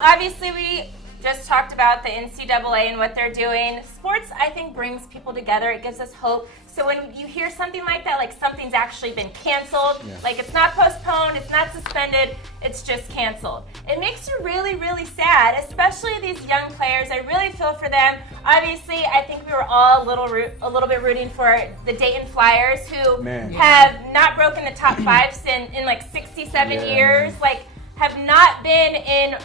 Obviously, we just talked about the NCAA and what they're doing. Sports, I think, brings people together. It gives us hope. So when you hear something like that, like something's actually been canceled, like it's not postponed, it's not suspended, it's just canceled. It makes you really, really sad, especially these young players. I really feel for them. Obviously, I think we were all a little bit rooting for the Dayton Flyers, who have not broken the top fives in like 67 years, like have not been in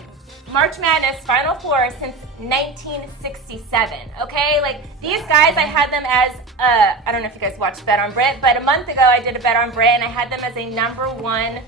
March Madness Final Four since 1967, okay? Like, these guys, I had them as, I don't know if you guys watched Bet on Britt, but a month ago I did a Bet on Britt, and I had them as a number 1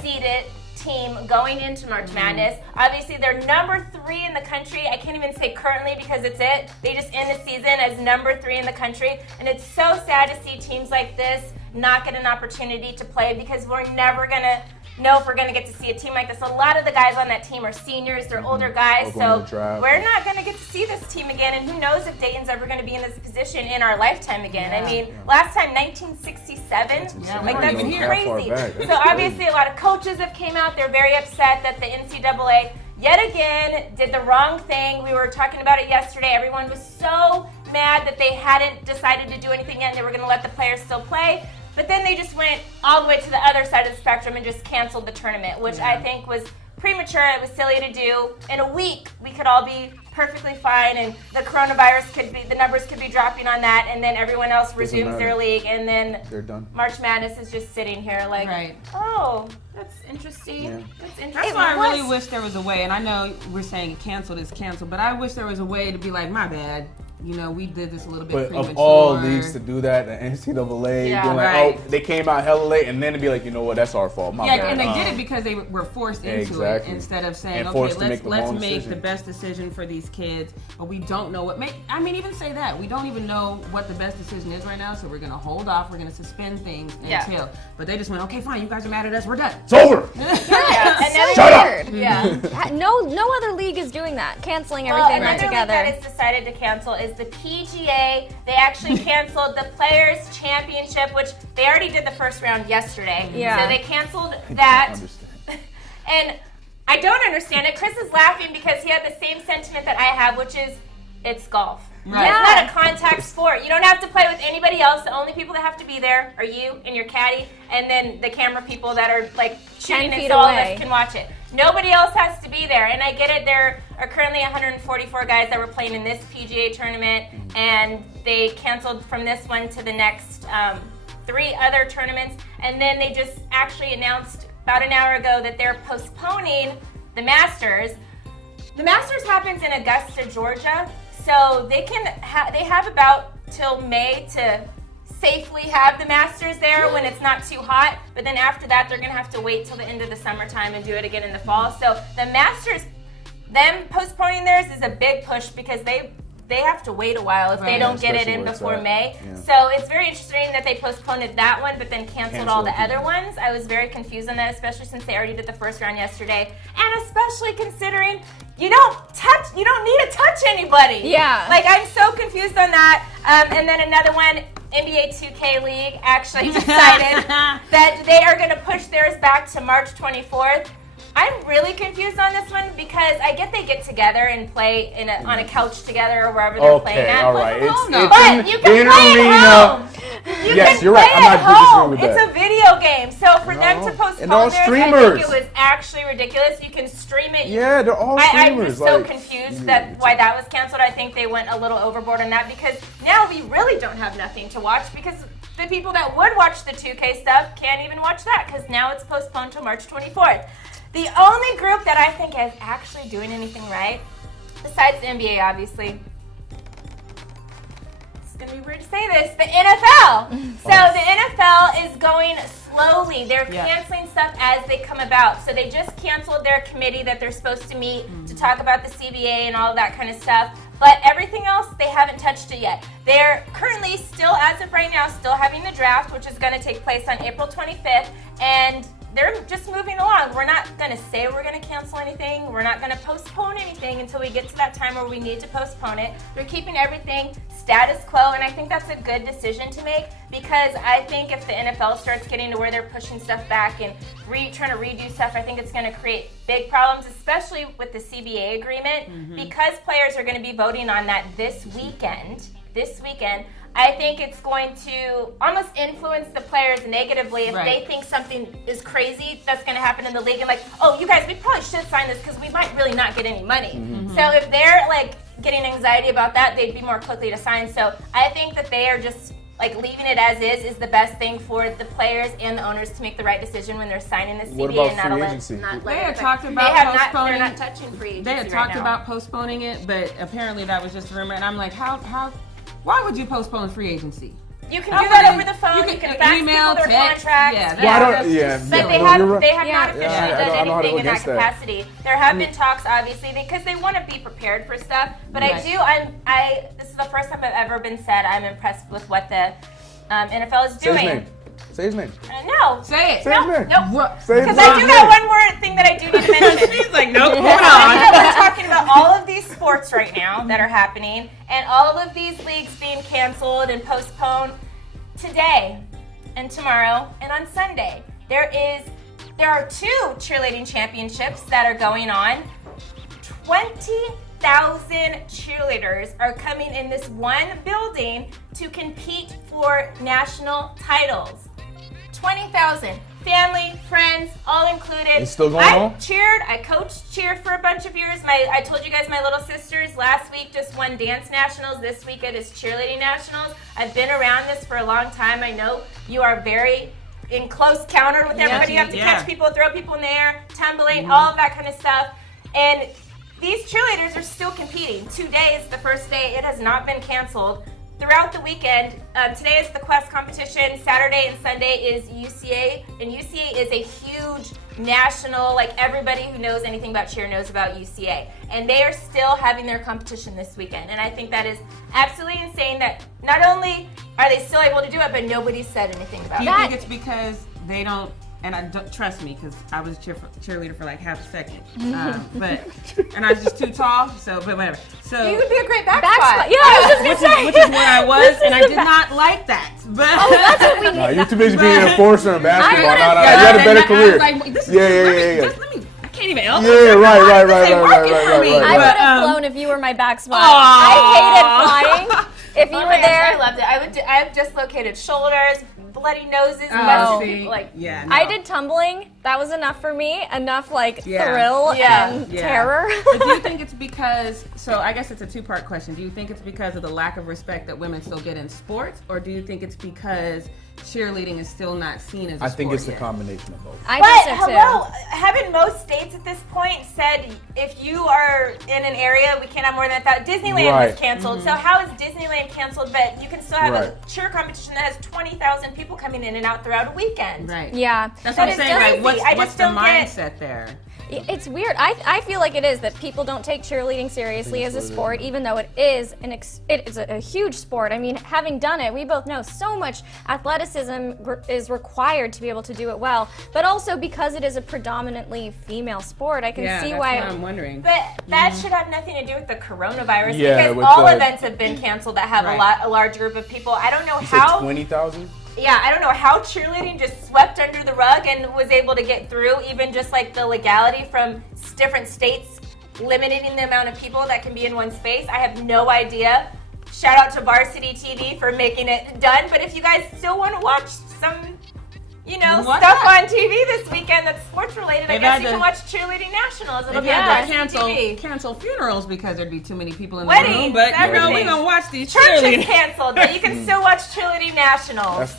seeded team going into March Madness. Obviously, they're number 3 in the country. I can't even say currently because it's it. They just end the season as number 3 in the country, and it's so sad to see teams like this not get an opportunity to play because we're never going to know if we're going to get to see a team like this. A lot of the guys on that team are seniors. They're older guys, so we're not going to get to see this team again, and who knows if Dayton's ever going to be in this position in our lifetime again. I mean, last time, 1967, like that's crazy. So obviously a lot of coaches have came out. They're very upset that the NCAA yet again did the wrong thing. We were talking about it yesterday. Everyone was so mad that they hadn't decided to do anything yet and they were going to let the players still play. But then they just went all the way to the other side of the spectrum and just canceled the tournament, which I think was premature. It was silly to do. In a week, we could all be perfectly fine, and the coronavirus the numbers could be dropping on that, and then everyone else resumes their league, and then they're done. March Madness is just sitting here like, oh, that's interesting. Yeah. That's interesting. That's why I really wish there was a way, and I know we're saying canceled is canceled, but I wish there was a way to be like, my bad. You know, we did this a little bit But premature. of all leagues to do that, the NCAA, being like, oh, they came out hella late, and then to be like, you know what, that's our fault. My bad. And they did it because they were forced into it instead of saying, okay, let's make the best decision for these kids. But we don't know even say that. We don't even know what the best decision is right now, so we're going to hold off. We're going to suspend things until. But they just went, okay, fine, you guys are mad at us. We're done. It's over. Shut up. No other league is doing that, canceling everything right together. Another league that is decided to cancel is the PGA. They actually canceled the Players Championship, which they already did the first round yesterday. So they canceled that. And I don't understand it. Chris is laughing because he had the same sentiment that I have, which is it's golf. Right. It's not a contact sport. You don't have to play with anybody else. The only people that have currently there are you and your caddy, and then the camera people that are like shooting it so all of us can watch it. Nobody else has to be there. And I get it, there are currently 144 guys that were playing in this PGA tournament, and they canceled from this one to the next 3 other tournaments. And then they just actually announced about an hour ago that they're postponing the Masters. The Masters happens in Augusta, Georgia, so they have about till May to safely have the Masters there when it's not too hot, but then after that they're going to have to wait till the end of the summertime and do it again in the fall. So the Masters, them postponing theirs is a big push because they have to wait a while if they don't get it in before May. Yeah. So it's very interesting that they postponed that one but then canceled all the other ones. I was very confused on that, especially since they already did the first round yesterday, and especially considering you don't need to touch anybody. Yeah. Like, I'm so confused on that. And then another one, NBA 2K League actually decided that they are going to push theirs back to March 24th. I'm really confused on this one because I get they get together and play on a couch together or wherever they're playing at. All right. But you can play at home. Yes, you're right. I'm not disagreeing with that. It's a video game. So for them to postpone theirs, I think it was actually ridiculous. You can stream it. Yeah, they're all streamers. I was so confused why that was canceled. I think they went a little overboard on that because now we really don't have nothing to watch because the people that would watch the 2K stuff can't even watch that because now it's postponed to March 24th. The only group that I think is actually doing anything right, besides the NBA, obviously, it's going to be weird to say this, the NFL. So the NFL is going slowly. They're canceling stuff as they come about. So they just canceled their committee that they're supposed to meet to talk about the CBA and all of that kind of stuff. But everything else, they haven't touched it yet. They're currently still, as of right now, still having the draft, which is going to take place on April 25th. And they're just moving along. We're not going to say we're going to cancel anything. We're not going to postpone anything until we get to that time where we need to postpone it. They're keeping everything status quo, and I think that's a good decision to make, because I think if the NFL starts getting to where they're pushing stuff back and trying to redo stuff, I think it's going to create big problems, especially with the CBA agreement, because players are going to be voting on that this weekend. I think it's going to almost influence the players negatively if they think something is crazy that's going to happen in the league, and like, oh, you guys, we probably should sign this because we might really not get any money. So if they're like getting anxiety about that, they'd be more quickly to sign. So I think that they are just like leaving it as is the best thing for the players and the owners to make the right decision when they're signing the CBA. What about and not free agency? They had talked about postponing. They're not touching free agency. They had talked about postponing it, but apparently that was just a rumor. And I'm like, why would you postpone free agency? You can do that over the phone. You can fax email, people their text, contracts. But they have not officially done anything in that capacity. That. There have been talks, obviously, because they want to be prepared for stuff. But this is the first time I've ever been said I'm impressed with what the NFL is doing. Say his name. No. Say it. Say his name. Nope. Because I do got one more thing that I do need to mention. She's like, nope, hold on. We're talking about all of these sports right now that are happening, and all of these leagues being canceled and postponed today and tomorrow and on Sunday. There are 2 cheerleading championships that are going on. 20,000 cheerleaders are coming in this one building to compete for national titles. 20,000. Family, friends, all included. It's still going on? I coached cheer for a bunch of years. I told you guys my little sisters last week just won dance nationals. This weekend is cheerleading nationals. I've been around this for a long time. I know you are very in close counter with everybody. You have to catch people, throw people in the air, tumbling, all of that kind of stuff. And these cheerleaders are still competing. Today is the first day. It has not been canceled. Throughout the weekend, today is the Quest competition. Saturday and Sunday is UCA, and UCA is a huge national, like everybody who knows anything about cheer knows about UCA. And they are still having their competition this weekend. And I think that is absolutely insane that not only are they still able to do it, but nobody's said anything about it. Do you think it's because they don't, and I don't trust me because I was a cheerleader for like half a second, and I was just too tall. But whatever. So you would be a great back spot. Yeah, I was just gonna say. Which is where I was, and I did not like that. But that's what we need. You're too busy being an enforcer in basketball. You had a better career. I can't even help. Yeah, right. I would have flown if you were my back spot. I hated flying. If you were there, I loved it. I have dislocated shoulders, bloody noses, I did tumbling. That was enough for me. Enough thrill and terror. But do you think it's because? So I guess it's a 2-part question. Do you think it's because of the lack of respect that women still get in sports, or do you think it's because cheerleading is still not seen as a sport? I think it's the combination of both. Haven't most states at this point said if you are in an area we can't have more than that? Disneyland was canceled. So how is Disneyland canceled, but you can still have a cheer competition that has 20,000 people coming in and out throughout a weekend? Right. Yeah. That's what I'm saying. What's the mindset there? It's weird. I feel like it is that people don't take cheerleading seriously as a sport, even though it is a huge sport. I mean, having done it, we both know so much athleticism is required to be able to do it well. But also because it is a predominantly female sport, I can see why. That's what I'm wondering. But that should have nothing to do with the coronavirus because all events have been canceled that have a large group of people. I don't know how. 20,000. Yeah, I don't know how cheerleading just swept under the rug and was able to get through, even just like the legality from different states limiting the amount of people that can be in one space. I have no idea. Shout out to Varsity TV for making it done. But if you guys still want to watch some, stuff on TV this weekend that's sports related, I guess you can watch Cheerleading Nationals. It'll be on Varsity TV. Cancel funerals because there'd be too many people in the Weddings, room. But we're gonna watch these Church cheerleading. is canceled, but you can still watch Cheerleading Nationals.